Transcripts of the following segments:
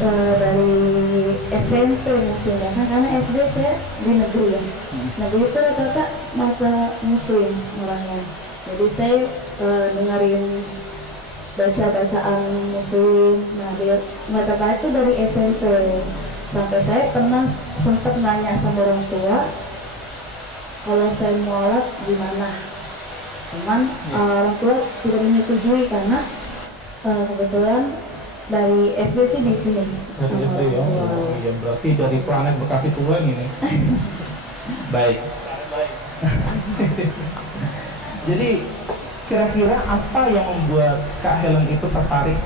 Dari SMP mungkin ya kan, karena SD saya di negeri ya. Negeri itu rata-rata mata muslim orangnya. Jadi saya dengerin baca-bacaan muslim. Nah, dia mata itu dari SMP. Sampai saya pernah sempat nanya sama orang tua kalau saya mualaf gimana. Cuman orang tua tidak menyetujui karena kebetulan dari SD sih di sini. Dari SD ya. Oh, iya, berarti dari planet Bekasi tua ini. Baik. Jadi kira-kira apa yang membuat Kak Helen itu tertarik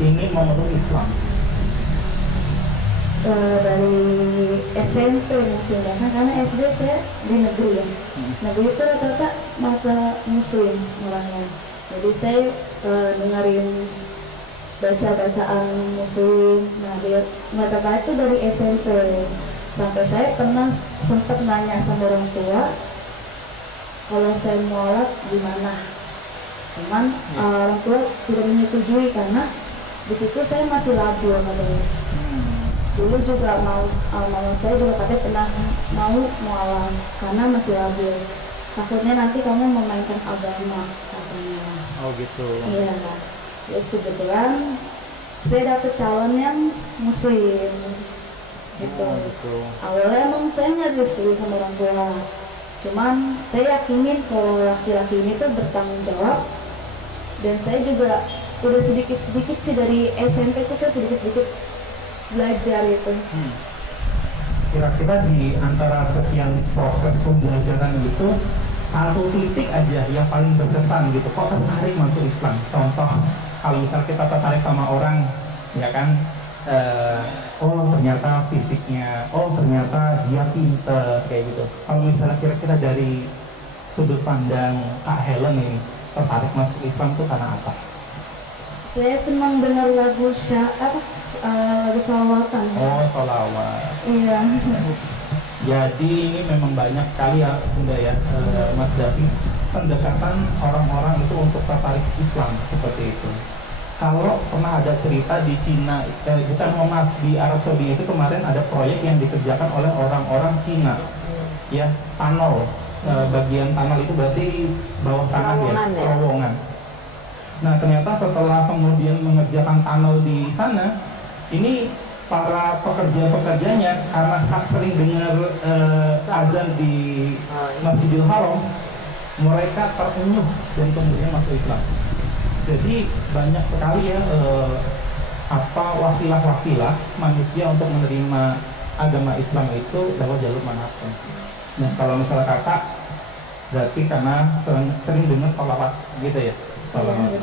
ingin memeluk Islam? Dari SMP mungkin ya kan, karena SD saya di negeri ya. Negeri itu rata-rata mata muslim orangnya. Jadi saya dengerin baca-bacaan muslim. Nah, dia mata itu dari SMP. Sampai saya pernah sempat nanya sama orang tua kalau saya mualaf gimana. Cuman orang tua tidak menyetujui karena di situ saya masih labil katanya. Dulu juga mama saya juga katanya pernah mau mualaf karena masih labil. Takutnya nanti kamu memainkan agama katanya. Oh gitu. Iya. Terus kebetulan saya dapet calon yang muslim gitu. Oh, gitu. Awalnya emang saya nggak disetujui sama orang tua. Cuman saya yakinin kalau laki-laki ini tuh bertanggung jawab. Dan saya juga udah sedikit-sedikit sih dari SMP tuh saya sedikit-sedikit belajar itu. Kira-kira di antara sekian proses pembelajaran itu satu titik aja yang paling berkesan gitu, kok tertarik masuk Islam? Contoh, kalau misal kita tertarik sama orang, ya kan, oh ternyata fisiknya, oh ternyata dia pinter, kayak gitu. Kalau misalnya kira-kira dari sudut pandang Kak Helen ini, tertarik masuk Islam itu karena apa? Saya senang dengar lagu lagu salawatan. Oh, sholawat. Iya. Jadi ini memang banyak sekali ya Bunda ya, Mas Davi, pendekatan orang-orang itu untuk tertarik Islam seperti itu. Kalau pernah ada cerita di Cina, di Arab Saudi itu kemarin ada proyek yang dikerjakan oleh orang-orang Cina, ya, tunnel. Bagian tunnel itu berarti bawah tanah ya, terowongan. Nah ternyata setelah kemudian mengerjakan tunnel di sana, ini para pekerja-pekerjanya karena sering dengar azan di Masjidil Haram, mereka terenyuh dan kemudian masuk Islam. Jadi banyak sekali ya wasilah-wasilah manusia untuk menerima agama Islam itu lewat jalur manapun. Nah kalau misalnya kakak berarti karena sering dengar sholawat gitu ya, sholawat.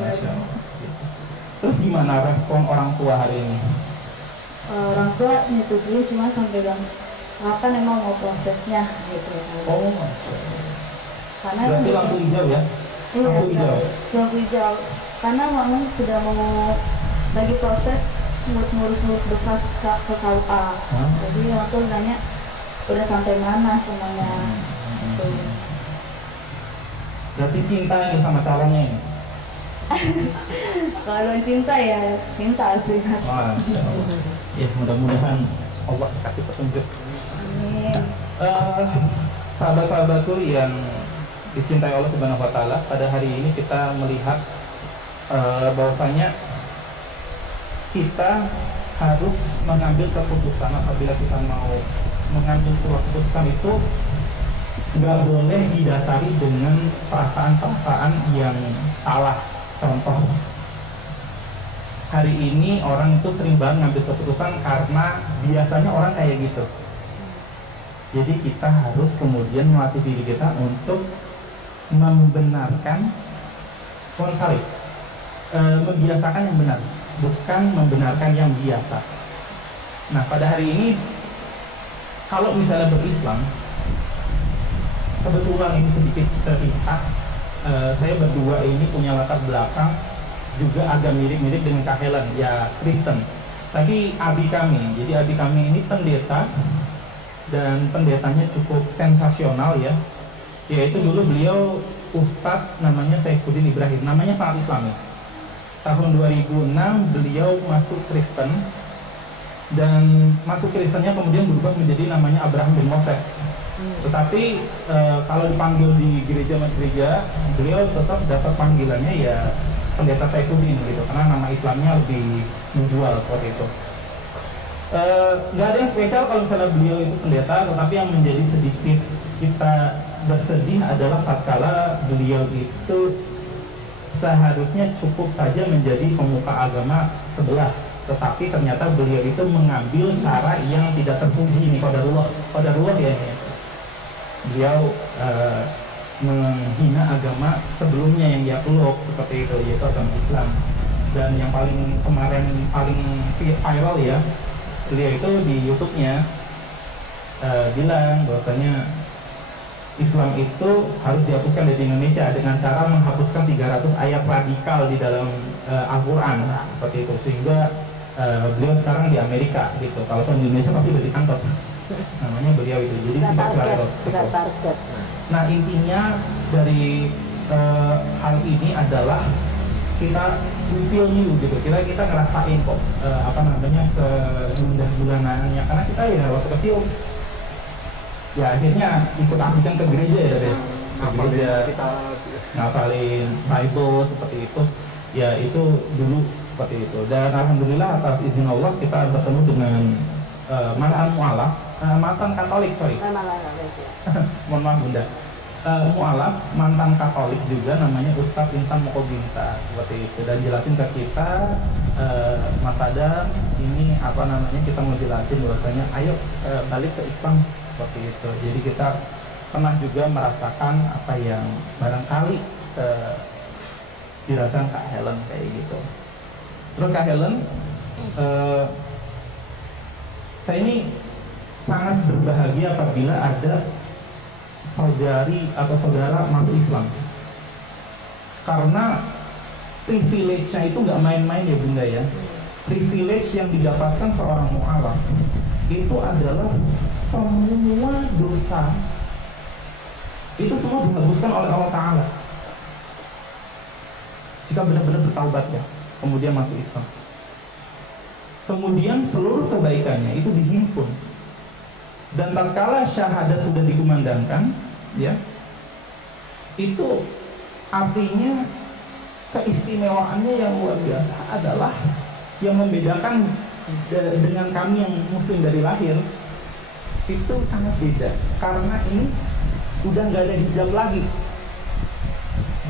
Terus gimana respon orang tua hari ini? Orang tua nyetujuin cuma sampai bilang kapan emang mau prosesnya gitu. Oh, karena berarti lampu hijau ya? Iya, lampu hijau. Lampu hijau. Karena memang sudah mau lagi proses ngurus-ngurus bekas ke KUA. Jadi waktu nanya udah sampai mana semuanya. Gitu. Berarti cinta ini sama calonnya ini? Kalau cinta ya cinta sih mas. Ya mudah-mudahan Allah kasih petunjuk. Amin. Sahabat-sahabatku yang dicintai Allah Subhanahu Wa Taala, pada hari ini kita melihat bahwasanya kita harus mengambil keputusan. Apabila kita mau mengambil sebuah keputusan itu nggak boleh didasari dengan perasaan-perasaan yang salah. Contoh, hari ini orang itu sering banget ngambil keputusan karena biasanya orang kayak gitu. Jadi kita harus kemudian melatih diri kita untuk membenarkan membiasakan yang benar, bukan membenarkan yang biasa. Nah pada hari ini kalau misalnya berislam, kebetulan ini sedikit cerita, saya berdua ini punya latar belakang juga agak mirip-mirip dengan Kak Helen, ya Kristen. Tapi abi kami, jadi abi kami ini pendeta, dan pendetanya cukup sensasional ya. Yaitu dulu beliau Ustadz namanya Saifuddin Ibrahim, namanya sangat Islami. tahun 2006 beliau masuk Kristen, dan masuk Kristennya kemudian berubah menjadi namanya Abraham bin Moses. Tetapi kalau dipanggil di gereja-gereja, beliau tetap dapat panggilannya ya Pendeta Saifuddin gitu, karena nama Islamnya lebih menjual seperti itu. Nggak ada yang spesial kalau misalnya beliau itu pendeta, tetapi yang menjadi sedikit kita bersedih adalah tatkala beliau itu seharusnya cukup saja menjadi pemuka agama sebelah, tetapi ternyata beliau itu mengambil cara yang tidak terpuji. Ini qadarullah ya ini. Beliau menghina agama sebelumnya yang dia peluk seperti itu, yaitu agama Islam. Dan yang paling kemarin paling viral ya, beliau itu di YouTube-nya bilang bahwasanya Islam itu harus dihapuskan dari Indonesia dengan cara menghapuskan 300 ayat radikal di dalam Al-Quran seperti itu, sehingga beliau sekarang di Amerika gitu. Kalau di Indonesia pasti udah ditangkap namanya beliau itu. Jadi sudah target. Nah intinya dari hal ini adalah kita we feel you gitu, kita ngerasain kok kegundah gulanannya, karena kita ya waktu kecil ya akhirnya ikut aktifkan ke gereja ya, dari gereja kita ngapalin Bible seperti itu ya, itu dulu seperti itu. Dan alhamdulillah atas izin Allah kita bertemu dengan mantan mualaf, mantan Katolik, mohon maaf Bunda, mualaf mantan Katolik juga, namanya Ustadz Insan Mokobinta seperti itu, dan jelasin ke kita Mas Adam ini kita mau jelasin bahwasanya ayo balik ke Islam seperti itu. Jadi kita pernah juga merasakan apa yang barangkali dirasakan Kak Helen kayak gitu. Terus Kak Helen, saya ini sangat berbahagia apabila ada saudari atau saudara masuk Islam, karena privilege-nya itu nggak main-main ya Bunda ya. Privilege yang didapatkan seorang mu'alaf itu adalah semua dosa itu semua dihapuskan oleh Allah Ta'ala jika benar-benar bertaubat ya, kemudian masuk Islam. Kemudian seluruh kebaikannya itu dihimpun, dan tatkala syahadat sudah dikumandangkan ya, itu artinya keistimewaannya yang luar biasa adalah yang membedakan dengan kami yang muslim dari lahir itu sangat beda, karena ini udah nggak ada hijab lagi.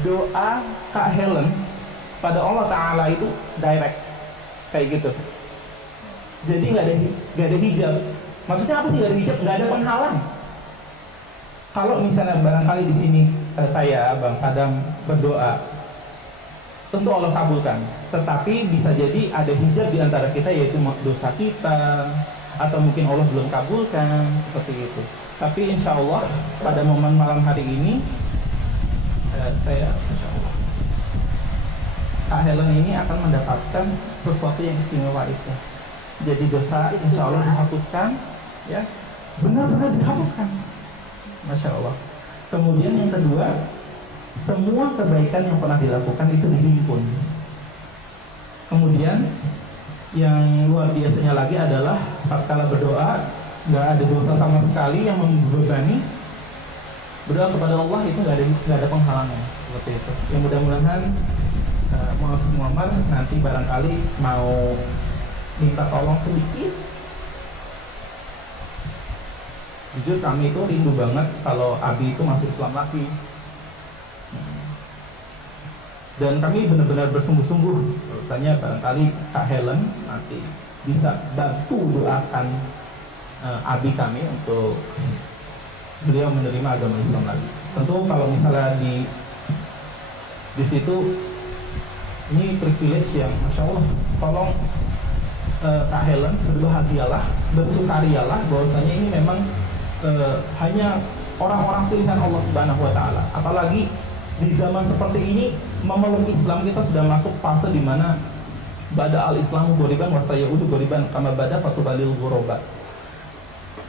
Doa Kak Helen pada Allah Ta'ala itu direct kayak gitu, jadi nggak ada hijab. Maksudnya apa sih nggak ada hijab? Nggak ada penghalang. Kalau misalnya barangkali di sini saya Bang Sadam berdoa, tentu Allah kabulkan, tetapi bisa jadi ada hijab di antara kita, yaitu dosa kita, atau mungkin Allah belum kabulkan seperti itu. Tapi insya Allah pada momen malam hari ini saya insya Allah Kak Helen ini akan mendapatkan sesuatu yang istimewa itu. Jadi dosa insya Allah dihapuskan ya, benar-benar dihapuskan, Masya Allah. Kemudian yang kedua, semua kebaikan yang pernah dilakukan itu dihimpun. Kemudian yang luar biasanya lagi adalah tatkala berdoa nggak ada dosa sama sekali yang membebani. Berdoa kepada Allah itu nggak ada penghalangan seperti itu. Yang mudah-mudahan Mas Muammar nanti barangkali mau minta tolong sedikit. Jujur kami itu rindu banget kalau Abi itu masuk Islam lagi. Dan kami benar-benar bersungguh-sungguh, rasanya barangkali Kak Helen nanti bisa bantu doakan Abi kami untuk beliau menerima agama Islam lagi. Tentu kalau misalnya di situ ini privilege yang Masya Allah, tolong Kak Helen berbahagialah, bersukarialah bahwasanya ini memang hanya orang-orang pilihan Allah Subhanahu wa Ta'ala. Apalagi di zaman seperti ini memeluk Islam, kita sudah masuk fase di mana bada al-Islamu ghoriban wa sayaudu ghoriban kama bada fatubalil ghoroba.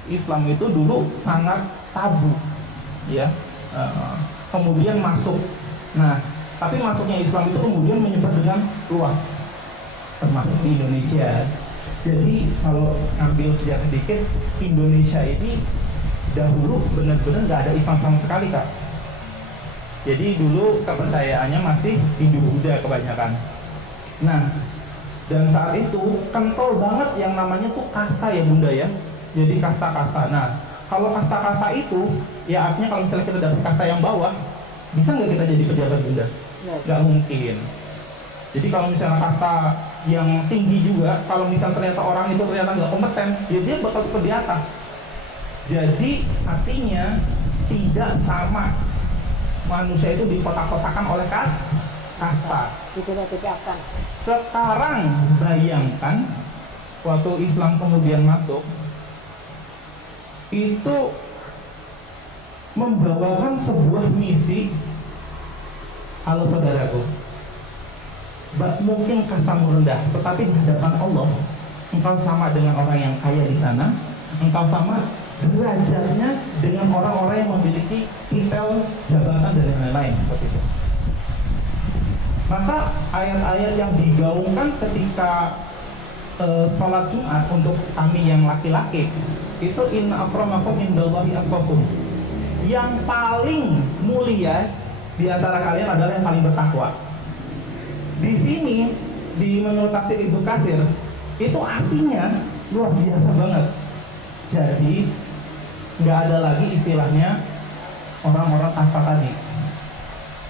Islam itu dulu sangat tabu ya, kemudian masuk. Nah, Tapi masuknya Islam itu kemudian menyebar dengan luas, termasuk di Indonesia. Jadi kalau ambil sejarah sedikit, Indonesia ini dahulu benar-benar nggak ada Islam sama sekali, Kak. Jadi dulu kepercayaannya masih Hindu-Buddha kebanyakan. Nah, dan saat itu kental banget yang namanya tuh kasta ya Bunda ya. Jadi kasta-kasta. Nah, kalau kasta-kasta itu, ya artinya kalau misalnya kita dapat kasta yang bawah, bisa nggak kita jadi pejabat Bunda? Nggak mungkin. Jadi kalau misalnya kasta yang tinggi juga, kalau misalnya ternyata orang itu ternyata nggak kompeten, ya dia bakal ke di atas. Jadi artinya tidak sama manusia itu dikotak-kotakan oleh kasta. Dibedakan. Sekarang bayangkan waktu Islam kemudian masuk, itu membawakan sebuah misi. Halo saudaraku, mungkin kastamu rendah, tetapi di hadapan Allah engkau sama dengan orang yang kaya di sana, engkau sama derajatnya dengan orang-orang yang memiliki titel, jabatan dan lain-lain seperti itu. Maka ayat-ayat yang digaungkan ketika sholat Jumat untuk kami yang laki-laki itu inna akramakum indallahi atqakum. Yang paling mulia di antara kalian adalah yang paling bertakwa. Di sini di menurut tafsir Ibnu Katsir itu artinya luar biasa banget. Jadi nggak ada lagi istilahnya orang-orang kasta tadi.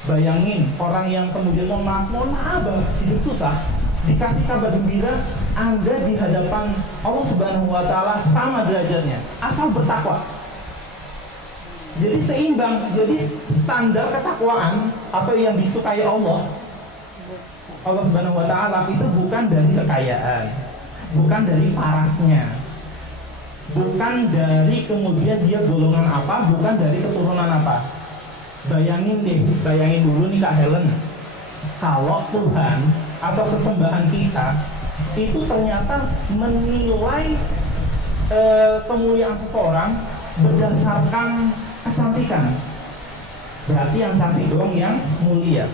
Bayangin orang yang kemudian mohon maaf banget hidup susah, dikasih kabar gembira, Anda di hadapan Allah Subhanahu wa Ta'ala sama derajatnya, asal bertakwa. Jadi seimbang, jadi standar ketakwaan atau yang disukai Allah Subhanahu wa Ta'ala itu bukan dari kekayaan, bukan dari parasnya, bukan dari kemudian dia golongan apa, bukan dari keturunan apa. Bayangin dulu nih Kak Helen, kalau Tuhan atau sesembahan kita itu ternyata menilai kemuliaan seseorang berdasarkan kecantikan, berarti yang cantik doang yang mulia.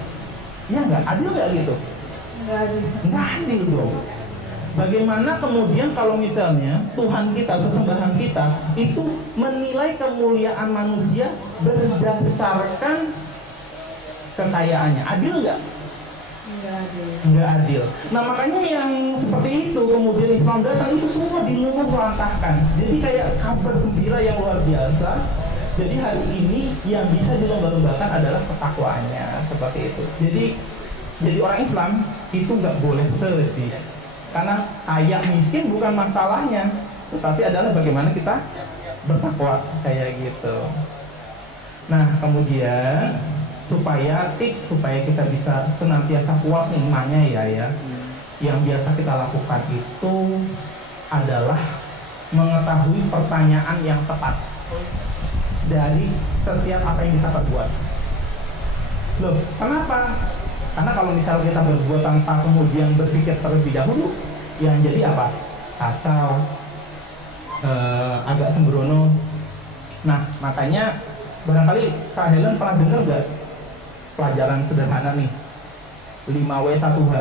Ya nggak adil nggak gitu? Nggak adil dong. Bagaimana kemudian kalau misalnya Tuhan kita, sesembahan kita itu menilai kemuliaan manusia berdasarkan kekayaannya, adil nggak? Nggak adil. Nah makanya yang seperti itu kemudian Islam datang itu semua diluluhlantahkan. Jadi kayak kabar gembira yang luar biasa. Jadi hari ini yang bisa dilomba-lombakan adalah ketakwaannya seperti itu. Jadi orang Islam itu nggak boleh sedih. Karena kaya miskin bukan masalahnya, tetapi adalah bagaimana kita bertakwa kayak gitu. Nah kemudian supaya kita bisa senantiasa kuat imannya ya, yang biasa kita lakukan itu adalah mengetahui pertanyaan yang tepat dari setiap apa yang kita perbuat. Loh, kenapa? Karena kalau misalnya kita berbuat tanpa kemudian berpikir terlebih dahulu, yang jadi apa? Kacau, agak sembrono. Nah, makanya barangkali Kak Helen pernah dengar nggak pelajaran sederhana nih, 5W 1H.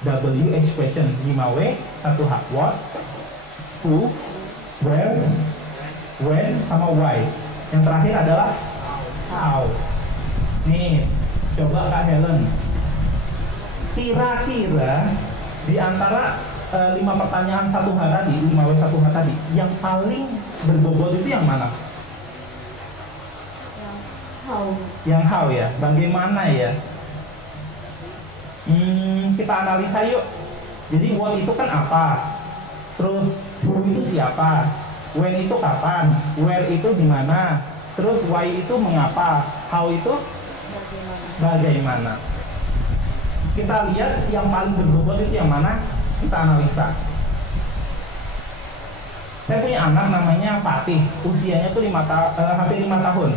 WH question, 5W 1H. What, who, where, when, sama why. Yang terakhir adalah how. Nih, coba Kak Helen, kira-kira di antara 5 pertanyaan 1H tadi, 5W 1H tadi, yang paling berbobot itu yang mana? Yang how ya, bagaimana ya? Kita analisa yuk. Jadi what itu kan apa? Terus who itu siapa? When itu kapan? Where itu di mana? Terus why itu mengapa? How itu bagaimana? Kita lihat yang paling berbobot itu yang mana? Kita analisa. Saya punya anak namanya Fatih, usianya tuh hampir 5 tahun.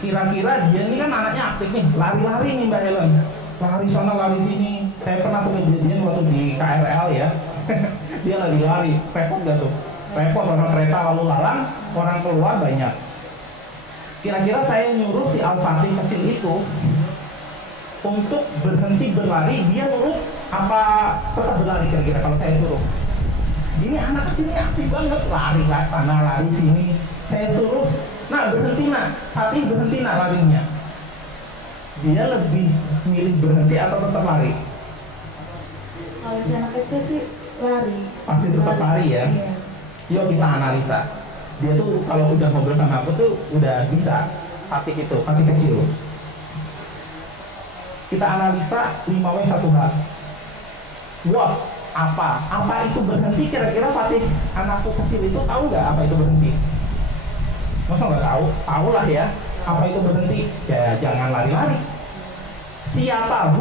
Kira-kira dia ini kan anaknya aktif nih, lari-lari nih Mbak Helen, lari sana lari sini. Saya pernah tuh kejadian waktu di KRL ya. Dia lagi lari, repot gak tuh? Repot, orang kereta lalu lalang, orang keluar banyak. Kira-kira saya nyuruh si Al-Fatih kecil itu untuk berhenti berlari, dia nurut apa tetap berlari kira-kira kalau saya suruh? Ini anak kecil ini aktif banget, lari lah sana, lari sini. Saya suruh, nak berhenti nak, Fatih berhenti nak larinya. Dia lebih milih berhenti atau tetap lari? Kalau si anak kecil sih lari. Pasti tetap lari ya. Iya. Yuk kita analisa. Dia tuh kalau udah ngobrol sama aku tuh udah bisa. Fatih itu, Fatih kecil. Kita analisa 5W1H. What? Apa itu berhenti? Kira-kira Fatih anakku kecil itu tahu nggak apa itu berhenti? Masa nggak tahu? Tahu lah ya. Apa itu berhenti? Ya jangan lari-lari. Siapa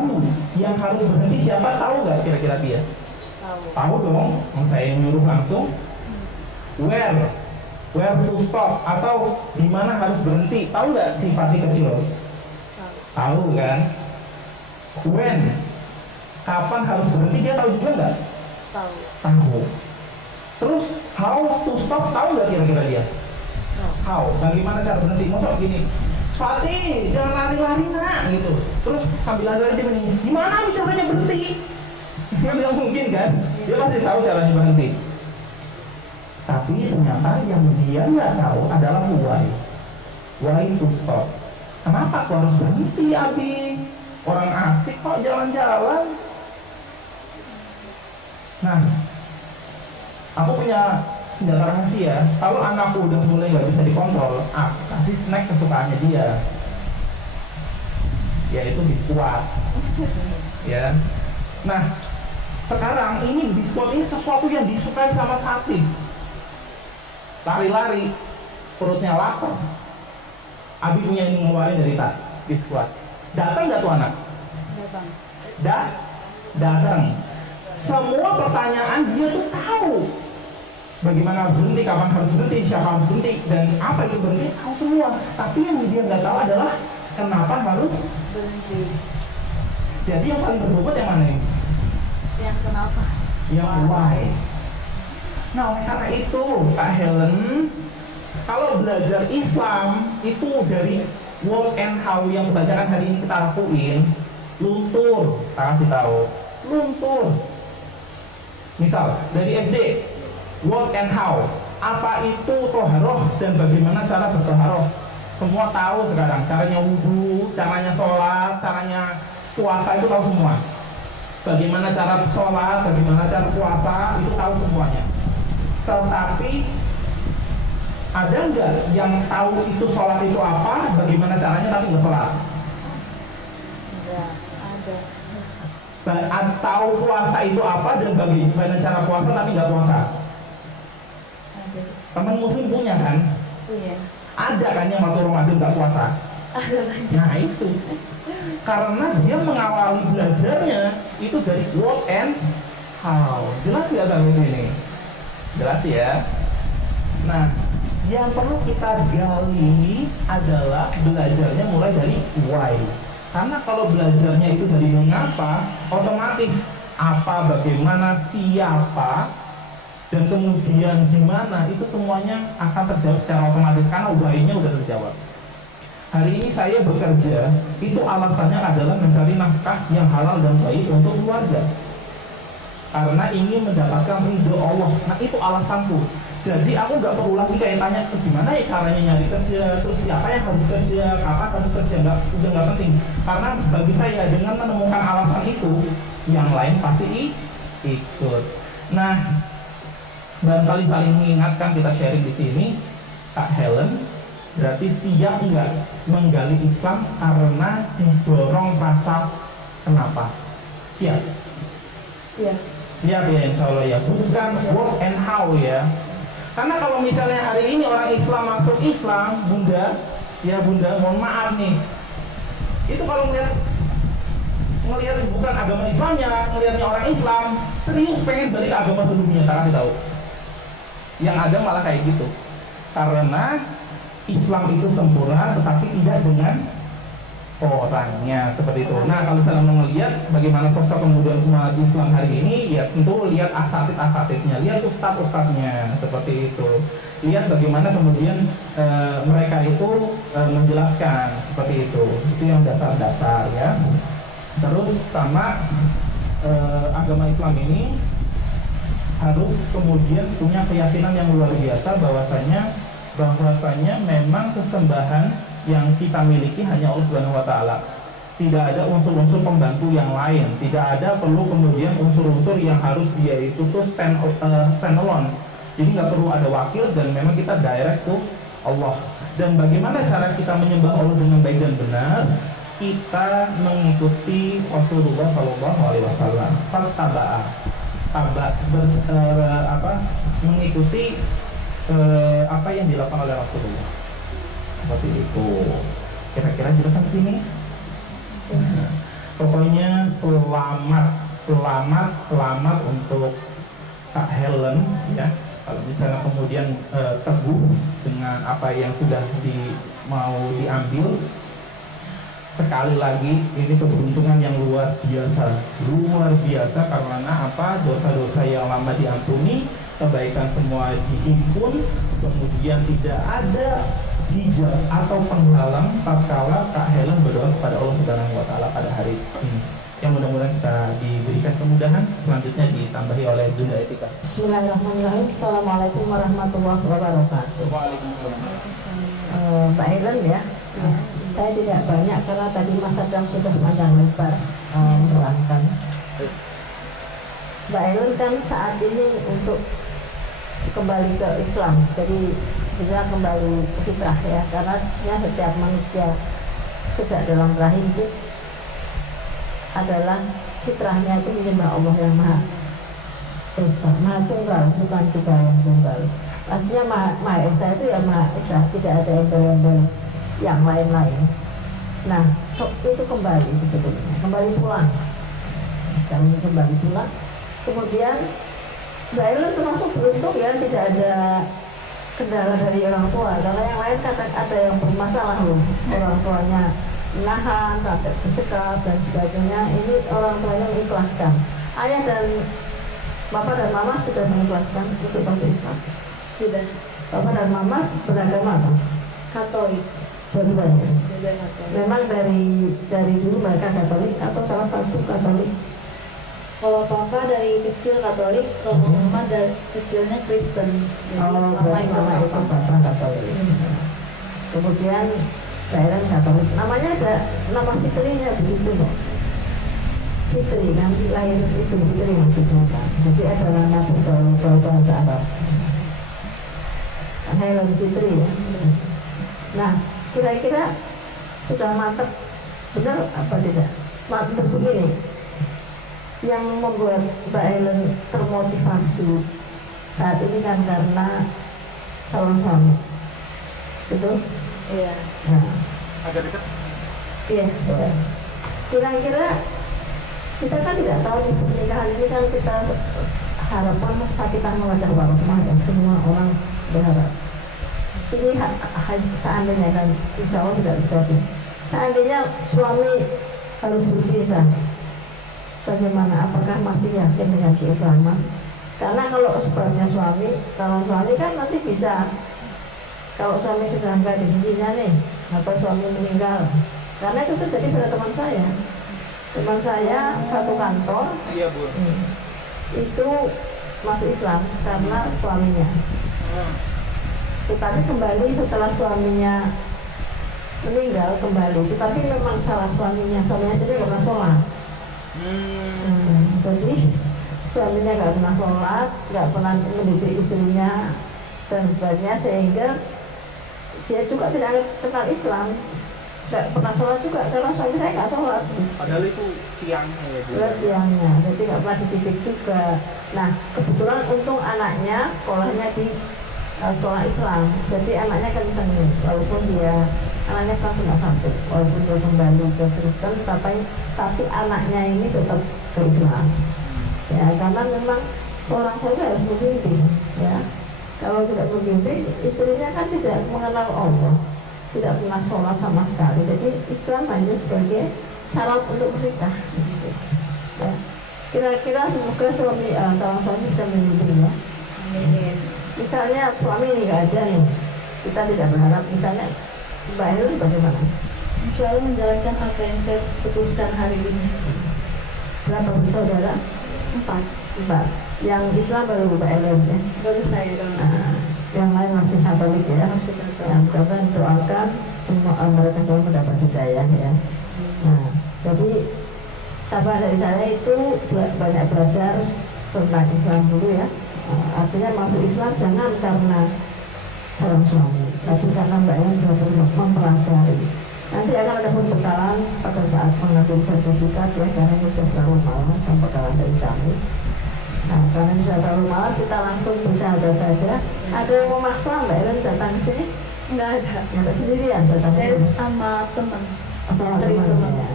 yang harus berhenti? Siapa tahu nggak kira-kira dia? Tahu dong. Saya nyuruh langsung. Where to stop atau di mana harus berhenti? Tahu nggak si Fatih kecil? Tahu kan? When? Kapan harus berhenti dia tahu juga nggak? Tahu. Terus how to stop tahu nggak kira-kira dia? How? Bagaimana cara berhenti? Maksud gini, Fatih jangan lari-lari nak gitu. Terus sambil lari-lari dia begini, gimana caranya berhenti? Kan nggak mungkin kan? Dia pasti tahu caranya berhenti. Tapi ternyata yang dia nggak tahu adalah why to stop. Kenapa aku harus berhenti, Abi? Orang asik kok jalan-jalan. Nah, aku punya senjata rahasia. Kalau anakku udah mulai nggak bisa dikontrol, aku kasih snack kesukaannya dia, yaitu biskuit. Ya. Nah, sekarang ini biskuit ini sesuatu yang disukai sama Fatih. Lari-lari, perutnya lapar. Abi punya ini ngeluarin dari tas biskuit. Datang nggak tuh anak? Datang. Semua pertanyaan dia tuh tahu. Bagaimana harus berhenti, kapan harus berhenti, siapa harus berhenti, dan apa itu berhenti, tahu semua. Tapi yang dia nggak tahu adalah kenapa harus Berhenti. Jadi yang paling berbobot yang mana ini? Yang kenapa? Yang why. Nah, oleh karena itu, Kak Helen, kalau belajar Islam itu dari what and how yang kebanyakan hari ini kita lakuin, luntur, kita kasih tahu, luntur. Misal dari SD, what and how, apa itu toharoh dan bagaimana cara bertoharoh. Semua tahu sekarang, caranya wudhu, caranya sholat, caranya puasa itu tahu semua. Bagaimana cara sholat, bagaimana cara puasa itu tahu semuanya. Tetapi ada nggak yang tahu itu sholat itu apa, bagaimana caranya tapi nggak sholat? Enggak, ada. Tahu puasa itu apa dan bagaimana cara puasa tapi nggak puasa? Ada. Teman muslim punya kan? Iya. Ada kan yang waktu Ramadan nggak puasa? Ada banyak. Nah itu karena dia mengawali belajarnya itu dari what and how. Jelas nggak sampai sini? Jelas ya. Nah, yang perlu kita gali adalah belajarnya mulai dari why. Karena kalau belajarnya itu dari mengapa, otomatis apa, bagaimana, siapa, dan kemudian gimana, itu semuanya akan terjawab secara otomatis karena why-nya udah terjawab. Hari ini saya bekerja, itu alasannya adalah mencari nafkah yang halal dan baik untuk keluarga. Karena ingin mendapatkan ridho Allah. Nah itu alasanku. Jadi aku nggak perlu lagi kayak tanya gimana ya caranya nyari kerja, terus siapa yang harus kerja, kapan harus kerja, udah nggak penting. Karena bagi saya dengan menemukan alasan itu, yang lain pasti ikut. Nah, barangkali saling mengingatkan kita sharing di sini, Kak Helen, berarti siap nggak menggali Islam karena didorong rasa kenapa? Siap? Siap ya insya Allah ya, bukan what and how ya. Karena kalau misalnya hari ini orang Islam masuk Islam, Bunda, ya Bunda, mohon maaf nih, itu kalau ngelihat bukan agama Islamnya, ngelihatnya orang Islam, serius pengen balik agama sebelumnya, tak kasih tahu. Yang ada malah kayak gitu, karena Islam itu sempurna, tetapi tidak dengan orangnya seperti itu. Nah, kalau misalnya mau ngelihat bagaimana sosok kemudian umat Islam hari ini, ya tentu lihat asatid-asatidnya, lihat ustadz-ustadznya seperti itu. lihat bagaimana kemudian mereka itu menjelaskan seperti itu yang dasar-dasar ya. Terus sama agama Islam ini harus kemudian punya keyakinan yang luar biasa bahwasanya memang sesembahan yang kita miliki hanya Allah Subhanahu wa taala. Tidak ada unsur-unsur pembantu yang lain, tidak ada perlu kemudian unsur-unsur yang harus dia itu tuh stand alone. Jadi nggak perlu ada wakil dan memang kita direct to Allah. Dan bagaimana cara kita menyembah Allah dengan baik dan benar? Kita mengikuti Rasulullah Shallallahu Alaihi Wasallam. Mengikuti apa yang dilakukan oleh Rasulullah. Seperti itu. Kira-kira jelas sampai sini? Pokoknya selamat untuk Kak Helen ya. Kalau misalnya kemudian teguh dengan apa yang sudah mau diambil, sekali lagi ini keberuntungan yang luar biasa karena apa? Dosa-dosa yang lama diampuni, kebaikan semua dihimpun, kemudian tidak ada hijab atau penghalang tatkala Kak Helen berdoa kepada Allah Subhanahu wa taala pada hari ini. Yang mudah-mudahan kita diberikan kemudahan. Selanjutnya ditambahi oleh Bunda Etika. Bismillahirrahmanirrahim. Assalamualaikum warahmatullahi wabarakatuh. Waalaikumsalam. Mbak Helen ya. Saya tidak banyak karena tadi Mas Adam sudah panjang lebar menerangkan. Mbak Helen kan saat ini untuk kembali ke Islam, jadi bisa kembali fitrah ya, karena setiap manusia sejak dalam rahim itu adalah fitrahnya itu menyembah Allah yang Maha Esa, Maha Tunggal, bukan tiga yang tunggal. Pastinya Maha Esa itu ya Maha Esa, tidak ada embel-embel yang lain-lain. Nah, itu kembali sebetulnya, kembali pulang. Sekarang ini kembali pulang. Kemudian Mbak Ellen termasuk beruntung ya, tidak ada kendala dari orang tua, karena yang lain kan ada yang bermasalah loh, orang tuanya menahan sampai disekap dan sebagainya. Ini orang tuanya mengikhlaskan. Ayah dan bapak dan mama sudah mengikhlaskan untuk masuk Islam. Sudah. Bapak dan mama beragama apa? Katolik. Dua-duanya. Katolik. Memang dari dulu mereka Katolik atau salah satu Katolik? Kalau papa dari kecil Katolik, kalau mama dari kecilnya Kristen. Jadi mama itu bapak Katolik. Kemudian daerah Katolik. Namanya ada nama fitrinya begitu loh. Fitri kan lahir itu fitri maksudnya kan. Jadi ada nama berbau bahasa Arab. Helen Fitri ya. Nah, kira-kira sudah mantap benar apa tidak? Mantap begini. Yang membuat Mbak Helen termotivasi saat ini kan karena calon suami, betul? Iya. Nah, Agak dekat. iya. Kira-kira kita kan tidak tahu di pernikahan ini kan kita harapan sakitan mawaddah warahmah yang semua orang berharap. Ini seandainya kan, insya Allah tidak bisa. Seandainya suami harus berpisah, bagaimana? Apakah masih yakin dengan keislaman? Karena kalau sebabnya calon suami kan nanti bisa, kalau suami sudah enggak di sisinya nih, atau suami meninggal. Karena itu terjadi pada teman saya satu kantor. Iya Bu. Itu masuk Islam karena suaminya. Tetapi kembali setelah suaminya meninggal kembali. Tetapi memang salah suaminya sendiri pernah sholat. Jadi suaminya nggak pernah sholat, nggak pernah mendidik istrinya dan sebagainya, sehingga dia juga tidak kenal Islam, nggak pernah sholat juga karena suami saya nggak sholat. Padahal itu tiangnya ya Bu. Tiangnya, jadi nggak pernah dididik juga. Nah, kebetulan untung anaknya sekolahnya di sekolah Islam, jadi anaknya kenceng nih, walaupun dia anaknya kan cuma satu, walaupun dia kembali ke Kristen, tapi anaknya ini tetap ke Islam. Ya, karena memang seorang suami harus memimpin, ya. Kalau tidak memimpin, istrinya kan tidak mengenal Allah, tidak pernah sholat sama sekali. Jadi Islam hanya sebagai syarat untuk menikah. Gitu. Ya. Kira-kira semoga seorang suami bisa memimpin ya. Amin. Misalnya suami ini nggak ada nih, kita tidak berharap. Misalnya Mbak Helen bagaimana? Insya Allah menjalankan apa yang saya putuskan hari ini. Berapa bersaudara? 4. 4. Yang Islam baru Mbak Helen ya. Baru saya dong. Nah, yang lain masih Katolik ya. Masih kata. Yang kita doakan semua mereka semua mendapat hidayah ya. Nah, jadi apa dari saya itu banyak belajar tentang Islam dulu ya. Artinya masuk Islam jangan karena calon suami, tapi karena Mbak Ellen sudah mempelajari. Nanti akan ada pembekalan pada saat mengambil sertifikat ya, karena ini sudah terlalu malam pembekalan dari kami. Nah, karena ini sudah terlalu malam, kita langsung bersyahadat saja. Ada yang memaksa Mbak Ellen datang ke sini? Nggak ada. Nggak sendirian datang ke Saya sini. sama teman. Sama Dari teman. Ya.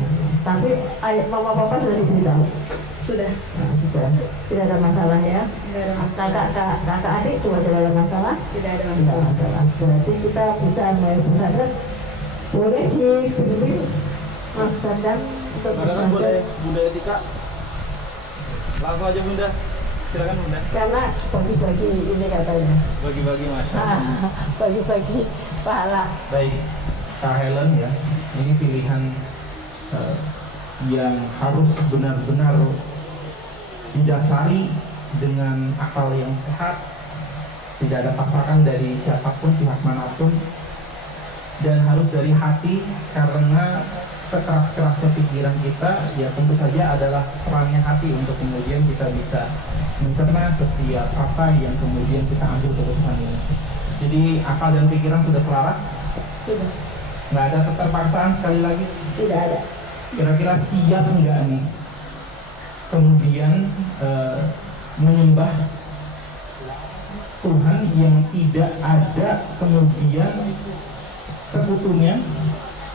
Tapi ayah mama papa sudah diberitahu. Sudah. Nah, sudah tidak ada masalah ya. Nggak ada masalah. Kakak adik juga tidak ada masalah. Tidak ada Tidak masalah. masalah. Berarti kita bisa mulai bersadar. Boleh dibimbing Mas Sadam untuk Barangkali boleh bersadar. Bunda Etika. Langsung aja Bunda. Silakan Bunda. Karena bagi-bagi ini katanya. Bagi-bagi Masya Allah. Bagi-bagi pahala. Baik, Kak Helen ya, ini pilihan yang harus benar-benar didasari dengan akal yang sehat, tidak ada paksaan dari siapapun, pihak manapun, dan harus dari hati, karena sekeras-kerasnya pikiran kita ya tentu saja adalah perangnya hati untuk kemudian kita bisa mencerna setiap apa yang kemudian kita ambil keputusan ini. Jadi akal dan pikiran sudah selaras, Sudah. nggak ada keterpaksaan. Sekali lagi, Tidak ada. kira-kira siap nggak nih kemudian menyembah Tuhan yang tidak ada kemudian sekutunya,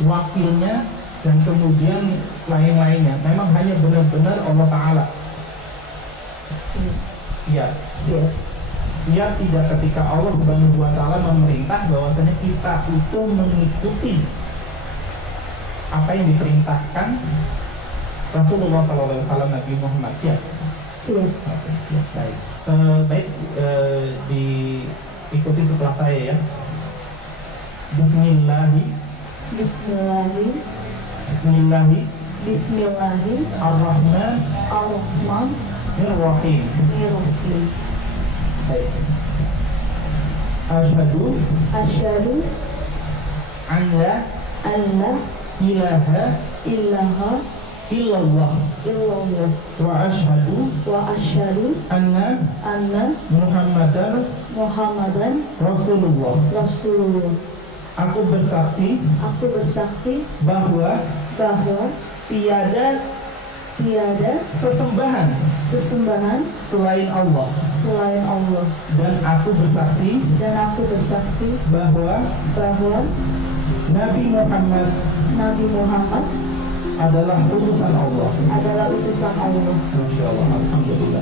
wakilnya, dan kemudian lain-lainnya. Memang hanya benar-benar Allah Ta'ala. Siap. Siap. Siap tidak ketika Allah Subhanahu wa Ta'ala memerintah bahwasanya kita itu mengikuti apa yang diperintahkan Rasulullah SAW, Nabi Muhammad. Siap. Siap. Oke, siap. Baik. Baik, diikuti setelah saya ya. Bismillahi. Bismillahi Bismillahi. Ar-Rahman Ar-Rahmanir-Rahim. Ar-Rahim. Baik. Asyhadu an la Alla ilaha ilaha illallah illallah wa asyhadu wa asyhadu anna anna Muhammadan Muhammadan Rasulullah. Rasulullah. Aku bersaksi Aku bersaksi bahwa bahwa tiada sesembahan sesembahan selain Allah, selain Allah, dan aku bersaksi bahwa bahwa Nabi Muhammad Nabi Muhammad adalah utusan Allah. adalah utusan Allah. Masya Allah, alhamdulillah.